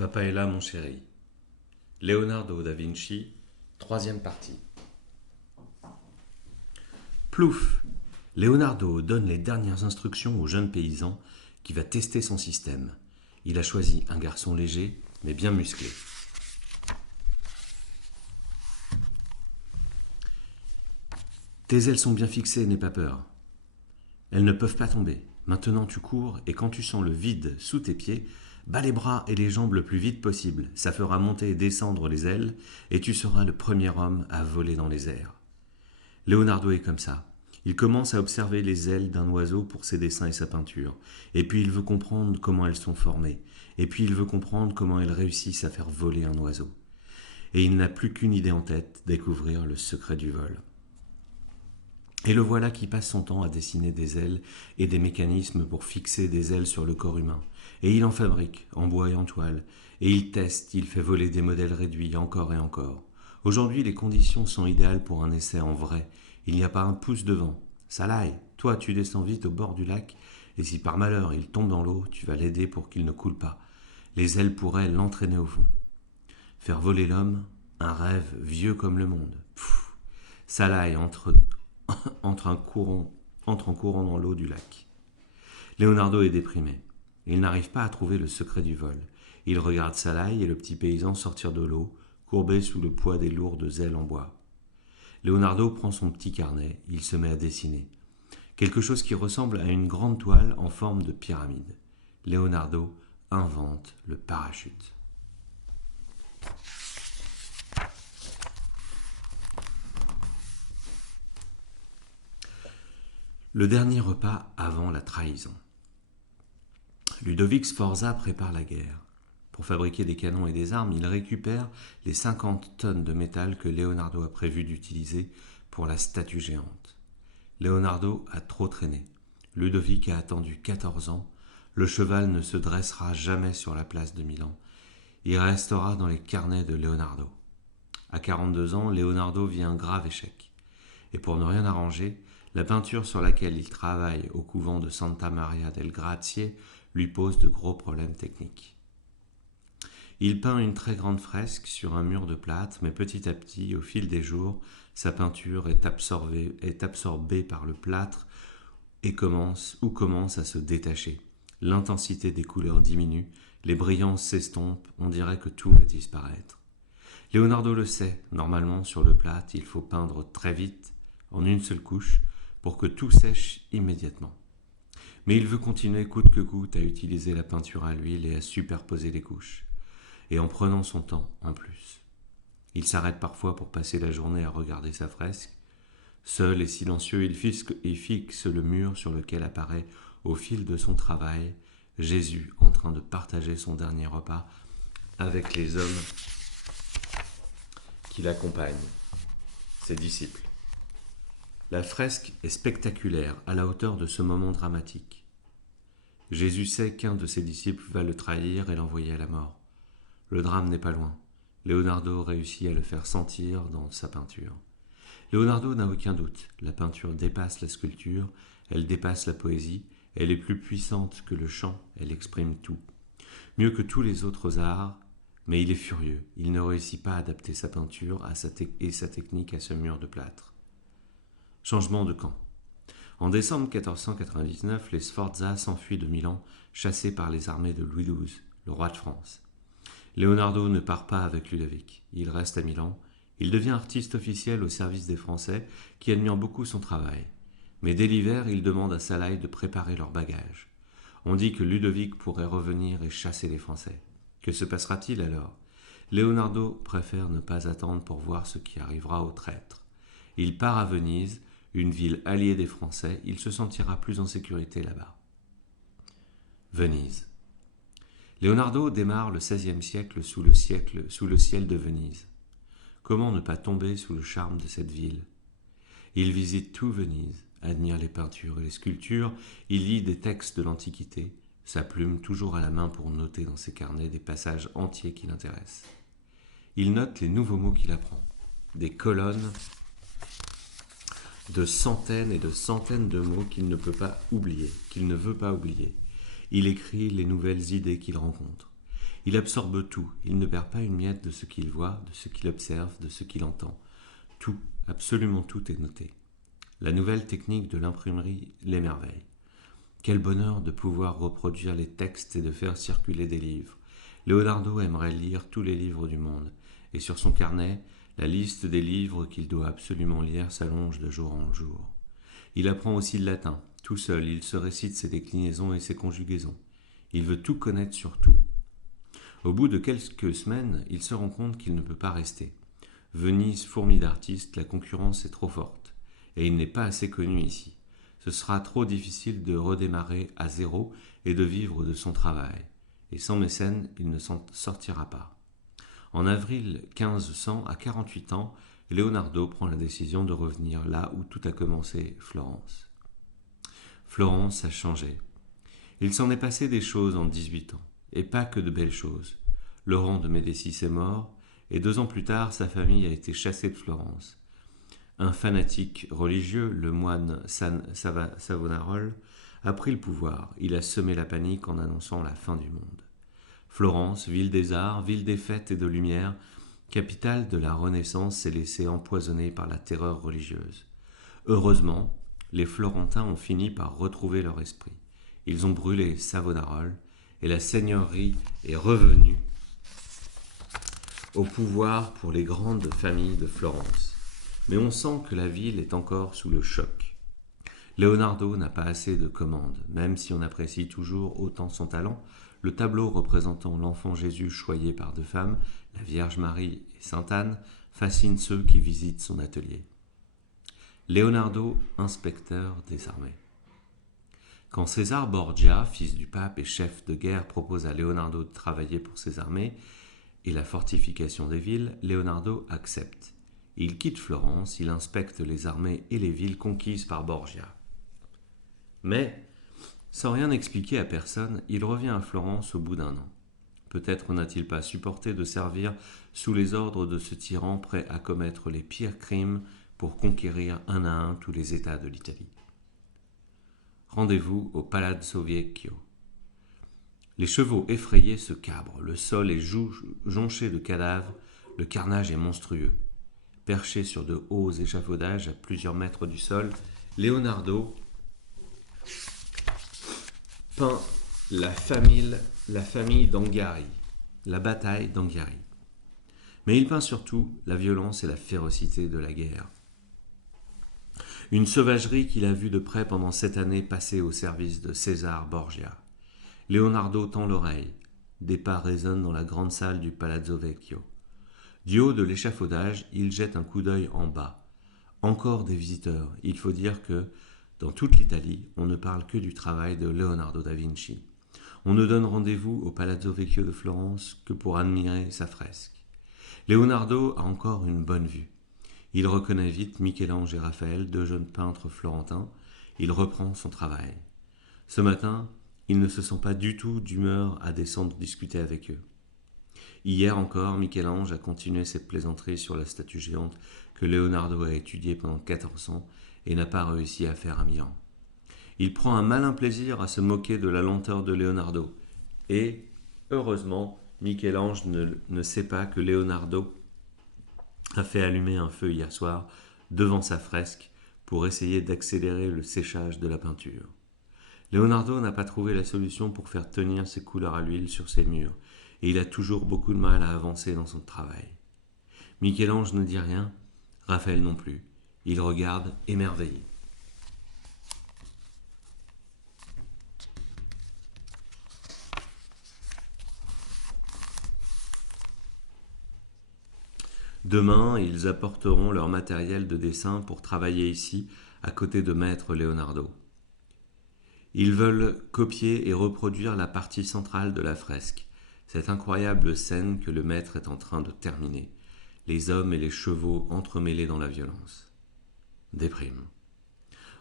Papa est là, mon chéri. Leonardo da Vinci, troisième partie. Plouf! Leonardo donne les dernières instructions au jeune paysan qui va tester son système. Il a choisi un garçon léger, mais bien musclé. Tes ailes sont bien fixées, n'aie pas peur. Elles ne peuvent pas tomber. Maintenant tu cours et quand tu sens le vide sous tes pieds, bats les bras et les jambes le plus vite possible. Ça fera monter et descendre les ailes et tu seras le premier homme à voler dans les airs. Leonardo est comme ça. Il commence à observer les ailes d'un oiseau pour ses dessins et sa peinture. Et puis il veut comprendre comment elles sont formées. Et puis il veut comprendre comment elles réussissent à faire voler un oiseau. Et il n'a plus qu'une idée en tête, découvrir le secret du vol. Et le voilà qui passe son temps à dessiner des ailes et des mécanismes pour fixer des ailes sur le corps humain. Et il en fabrique, en bois et en toile. Et il teste, il fait voler des modèles réduits encore et encore. Aujourd'hui, les conditions sont idéales pour un essai en vrai. Il n'y a pas un pouce de vent. Salai, toi tu descends vite au bord du lac, et si par malheur il tombe dans l'eau, tu vas l'aider pour qu'il ne coule pas. Les ailes pourraient l'entraîner au fond. Faire voler l'homme, un rêve vieux comme le monde. Pfff. Salai entre en courant dans l'eau du lac. Leonardo est déprimé. Il n'arrive pas à trouver le secret du vol. Il regarde Salai et le petit paysan sortir de l'eau, courbé sous le poids des lourdes ailes en bois. Leonardo prend son petit carnet, il se met à dessiner. Quelque chose qui ressemble à une grande toile en forme de pyramide. Leonardo invente le parachute. Le dernier repas avant la trahison. Ludovic Sforza prépare la guerre. Pour fabriquer des canons et des armes, il récupère les 50 tonnes de métal que Leonardo a prévu d'utiliser pour la statue géante. Leonardo a trop traîné. Ludovic a attendu 14 ans. Le cheval ne se dressera jamais sur la place de Milan. Il restera dans les carnets de Leonardo. À 42 ans, Leonardo vit un grave échec. Et pour ne rien arranger, la peinture sur laquelle il travaille au couvent de Santa Maria del Grazie lui pose de gros problèmes techniques. Il peint une très grande fresque sur un mur de plâtre, mais petit à petit, au fil des jours, sa peinture est absorbée par le plâtre et commence à se détacher. L'intensité des couleurs diminue, les brillances s'estompent, on dirait que tout va disparaître. Leonardo le sait, normalement sur le plâtre, il faut peindre très vite, en une seule couche, pour que tout sèche immédiatement. Mais il veut continuer coûte que coûte à utiliser la peinture à l'huile et à superposer les couches, et en prenant son temps en plus. Il s'arrête parfois pour passer la journée à regarder sa fresque. Seul et silencieux, il fixe le mur sur lequel apparaît, au fil de son travail, Jésus en train de partager son dernier repas avec les hommes qui l'accompagnent, ses disciples. La fresque est spectaculaire à la hauteur de ce moment dramatique. Jésus sait qu'un de ses disciples va le trahir et l'envoyer à la mort. Le drame n'est pas loin. Leonardo réussit à le faire sentir dans sa peinture. Leonardo n'a aucun doute. La peinture dépasse la sculpture, elle dépasse la poésie, elle est plus puissante que le chant, elle exprime tout. Mieux que tous les autres arts, mais il est furieux. Il ne réussit pas à adapter sa peinture et sa technique à ce mur de plâtre. Changement de camp. En décembre 1499, les Sforza s'enfuient de Milan, chassés par les armées de Louis XII, le roi de France. Leonardo ne part pas avec Ludovic. Il reste à Milan. Il devient artiste officiel au service des Français, qui admirent beaucoup son travail. Mais dès l'hiver, il demande à Salai de préparer leurs bagages. On dit que Ludovic pourrait revenir et chasser les Français. Que se passera-t-il alors ? Leonardo préfère ne pas attendre pour voir ce qui arrivera aux traîtres. Il part à Venise, une ville alliée des Français, il se sentira plus en sécurité là-bas. Venise. Leonardo démarre le XVIe siècle sous le ciel de Venise. Comment ne pas tomber sous le charme de cette ville ? Il visite tout Venise, admire les peintures et les sculptures, il lit des textes de l'Antiquité, sa plume toujours à la main pour noter dans ses carnets des passages entiers qui l'intéressent. Il note les nouveaux mots qu'il apprend, des colonnes de centaines et de centaines de mots qu'il ne veut pas oublier. Il écrit les nouvelles idées qu'il rencontre. Il absorbe tout, il ne perd pas une miette de ce qu'il voit, de ce qu'il observe, de ce qu'il entend. Tout, absolument tout est noté. La nouvelle technique de l'imprimerie l'émerveille. Quel bonheur de pouvoir reproduire les textes et de faire circuler des livres. Leonardo aimerait lire tous les livres du monde, et sur son carnet, la liste des livres qu'il doit absolument lire s'allonge de jour en jour. Il apprend aussi le latin. Tout seul, il se récite ses déclinaisons et ses conjugaisons. Il veut tout connaître sur tout. Au bout de quelques semaines, il se rend compte qu'il ne peut pas rester. Venise fourmille d'artistes, la concurrence est trop forte, et il n'est pas assez connu ici. Ce sera trop difficile de redémarrer à zéro et de vivre de son travail. Et sans mécène, il ne s'en sortira pas. En avril 1500, à 48 ans, Leonardo prend la décision de revenir là où tout a commencé, Florence. Florence a changé. Il s'en est passé des choses en 18 ans, et pas que de belles choses. Laurent de Médicis est mort, et 2 ans plus tard, sa famille a été chassée de Florence. Un fanatique religieux, le moine Savonarola, a pris le pouvoir. Il a semé la panique en annonçant la fin du monde. Florence, ville des arts, ville des fêtes et de lumière, capitale de la Renaissance, s'est laissée empoisonner par la terreur religieuse. Heureusement, les Florentins ont fini par retrouver leur esprit. Ils ont brûlé Savonarola et la seigneurie est revenue au pouvoir pour les grandes familles de Florence. Mais on sent que la ville est encore sous le choc. Leonardo n'a pas assez de commandes, même si on apprécie toujours autant son talent. Le tableau représentant l'enfant Jésus choyé par 2 femmes, la Vierge Marie et Sainte Anne, fascine ceux qui visitent son atelier. Leonardo, inspecteur des armées. Quand César Borgia, fils du pape et chef de guerre, propose à Leonardo de travailler pour ses armées et la fortification des villes, Leonardo accepte. Il quitte Florence, il inspecte les armées et les villes conquises par Borgia. Mais, sans rien expliquer à personne, il revient à Florence au bout d'1 an. Peut-être n'a-t-il pas supporté de servir sous les ordres de ce tyran prêt à commettre les pires crimes pour conquérir un à un tous les États de l'Italie. Rendez-vous au Palazzo Vecchio. Les chevaux effrayés se cabrent, le sol est jonché de cadavres, le carnage est monstrueux. Perché sur de hauts échafaudages à plusieurs mètres du sol, Leonardo peint la famille d'Anghiari, la bataille d'Anghiari. Mais il peint surtout la violence et la férocité de la guerre. Une sauvagerie qu'il a vue de près pendant 7 années passées au service de César Borgia. Leonardo tend l'oreille. Des pas résonnent dans la grande salle du Palazzo Vecchio. Du haut de l'échafaudage, il jette un coup d'œil en bas. Encore des visiteurs. Il faut dire que, dans toute l'Italie, on ne parle que du travail de Leonardo da Vinci. On ne donne rendez-vous au Palazzo Vecchio de Florence que pour admirer sa fresque. Leonardo a encore une bonne vue. Il reconnaît vite Michel-Ange et Raphaël, 2 jeunes peintres florentins. Il reprend son travail. Ce matin, il ne se sent pas du tout d'humeur à descendre discuter avec eux. Hier encore, Michel-Ange a continué ses plaisanteries sur la statue géante que Leonardo a étudiée pendant 14 ans et n'a pas réussi à faire à Milan. Il prend un malin plaisir à se moquer de la lenteur de Leonardo. Et, heureusement, Michel-Ange ne sait pas que Leonardo a fait allumer un feu hier soir devant sa fresque pour essayer d'accélérer le séchage de la peinture. Leonardo n'a pas trouvé la solution pour faire tenir ses couleurs à l'huile sur ses murs, et il a toujours beaucoup de mal à avancer dans son travail. Michel-Ange ne dit rien, Raphaël non plus. Il regarde émerveillé. Demain, ils apporteront leur matériel de dessin pour travailler ici, à côté de maître Leonardo. Ils veulent copier et reproduire la partie centrale de la fresque, cette incroyable scène que le maître est en train de terminer, les hommes et les chevaux entremêlés dans la violence. Déprime.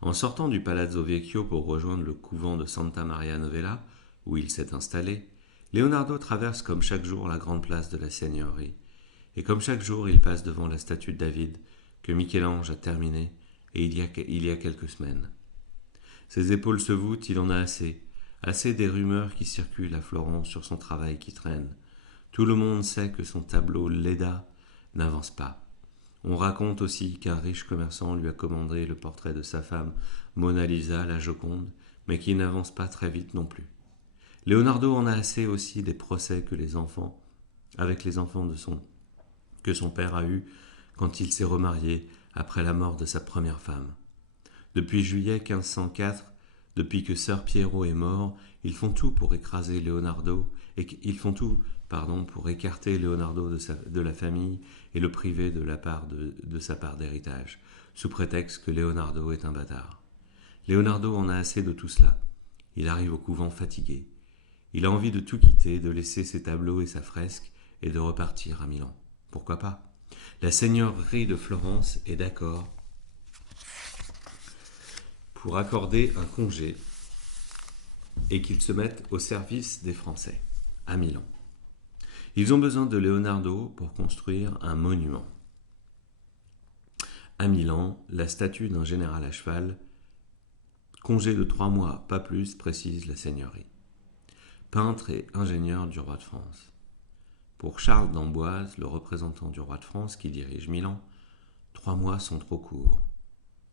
En sortant du Palazzo Vecchio pour rejoindre le couvent de Santa Maria Novella, où il s'est installé, Leonardo traverse comme chaque jour la grande place de la Seigneurie, et comme chaque jour il passe devant la statue de David que Michel-Ange a terminée il y a quelques semaines. Ses épaules se voûtent, il en a assez des rumeurs qui circulent à Florence sur son travail qui traîne. Tout le monde sait que son tableau Leda n'avance pas. On raconte aussi qu'un riche commerçant lui a commandé le portrait de sa femme Mona Lisa, la Joconde, mais qu'il n'avance pas très vite non plus. Leonardo en a assez aussi des procès avec les enfants que son père a eus quand il s'est remarié après la mort de sa première femme. Depuis juillet 1504, depuis que Sir Piero est mort, ils font tout pour écraser Leonardo, et ils font tout, pour écarter Leonardo de la famille et le priver de sa part d'héritage, sous prétexte que Leonardo est un bâtard. Leonardo en a assez de tout cela. Il arrive au couvent fatigué. Il a envie de tout quitter, de laisser ses tableaux et sa fresque, et de repartir à Milan. Pourquoi pas? La seigneurie de Florence est d'accord pour accorder un congé et qu'il se mette au service des Français, à Milan. Ils ont besoin de Leonardo pour construire un monument. À Milan, la statue d'un général à cheval, congé de 3 mois, pas plus, précise la seigneurie. Peintre et ingénieur du roi de France. Pour Charles d'Amboise, le représentant du roi de France qui dirige Milan, 3 mois sont trop courts.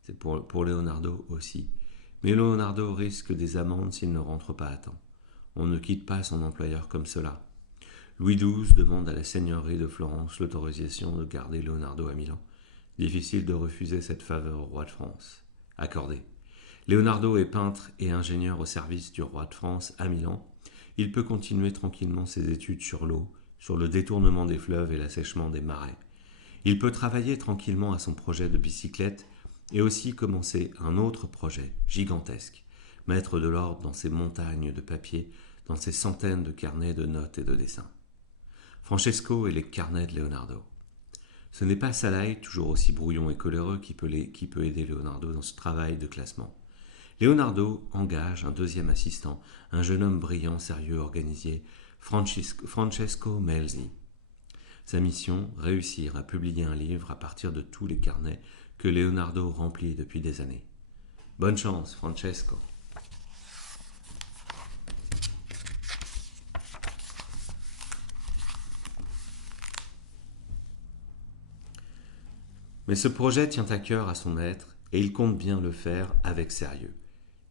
C'est pour Leonardo aussi. Mais Leonardo risque des amendes s'il ne rentre pas à temps. On ne quitte pas son employeur comme cela. Louis XII demande à la seigneurie de Florence l'autorisation de garder Leonardo à Milan. Difficile de refuser cette faveur au roi de France. Accordé. Leonardo est peintre et ingénieur au service du roi de France à Milan. Il peut continuer tranquillement ses études sur l'eau, sur le détournement des fleuves et l'assèchement des marais. Il peut travailler tranquillement à son projet de bicyclette et aussi commencer un autre projet gigantesque, mettre de l'ordre dans ses montagnes de papier, dans ses centaines de carnets de notes et de dessins. Francesco et les carnets de Leonardo. Ce n'est pas Salai, toujours aussi brouillon et coléreux, qui peut aider Leonardo dans ce travail de classement. Leonardo engage un deuxième assistant, un jeune homme brillant, sérieux, organisé, Francesco Melzi. Sa mission, réussir à publier un livre à partir de tous les carnets que Leonardo remplit depuis des années. Bonne chance, Francesco. Mais ce projet tient à cœur à son maître et il compte bien le faire avec sérieux.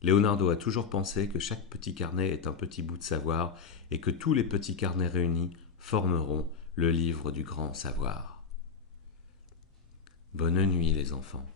Leonardo a toujours pensé que chaque petit carnet est un petit bout de savoir et que tous les petits carnets réunis formeront le livre du grand savoir. Bonne nuit les enfants.